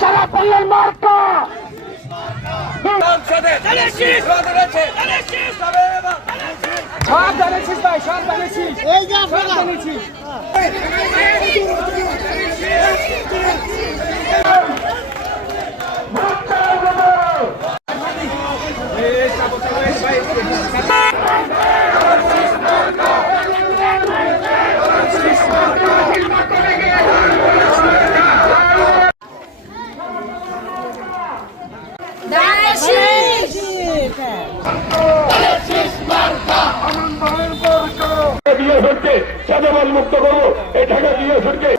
সারা পল্লের মার্কা সব জানেছিস ভাই, সব জানেছিস, এই যে সব জানেছিস। চাঁদাবাজ মুক্ত করবো এই ঢাকা দিয়ে সরকে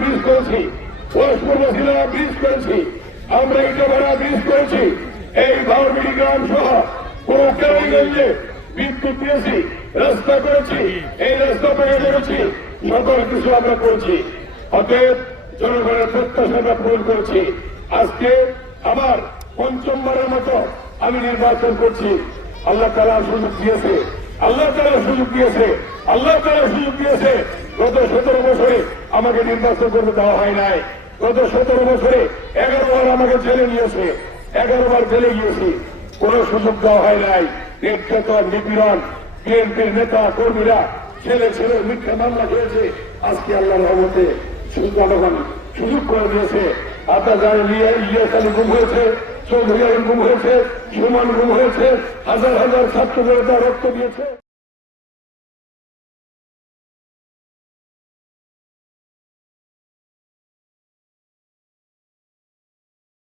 ব্রিজ করেছি, পরস্পর ব্রিজ করেছি, আমরা ইটাভাড়া ব্রিজ করেছি, এই ভাওরবিড়ি গ্রাম সহ কোন কেরানীগঞ্জে বিদ্যুৎ দিয়েছি, রাস্তা করেছি, এই রাস্তা পেয়ে করেছি, সকল কিছু আমরা করেছি। অতএব জনগণের প্রত্যাশা আমরা পূরণ করেছি। আজকে আবার পঞ্চমবারের মতো আমি নির্বাচন করছি। আল্লাহ তাআলা সুযোগ দিয়েছে, আল্লাহ তাআলা সুযোগ দিয়েছে, আল্লাহ তাআলা সুযোগ দিয়েছে। গত 17 বছরে আমাকে নির্বাচন করতে দেওয়া হয় নাই। গত 17 বছরে 11 বার আমাকে জেলে নিয়েছে, 11 বার জেলে গিয়েছি, কোন সুযোগ দেওয়া হয় নাই। নির্যাতন, নিপীড়ন, বিএনপির নেতা কর্মীরা ছেলে ছেলে মিথ্যা মামলা খেয়েছে। আজকে আল্লাহর রহমতে জনগণ সুযোগ করে দিয়েছে। আপনার জানেন ইলিয়াস আলী গুম হয়েছে, চৌধুরী আলী গুম হয়েছে, সুমন গুম হয়েছে, হাজার হাজার ছাত্রদের রক্ত দিয়েছে।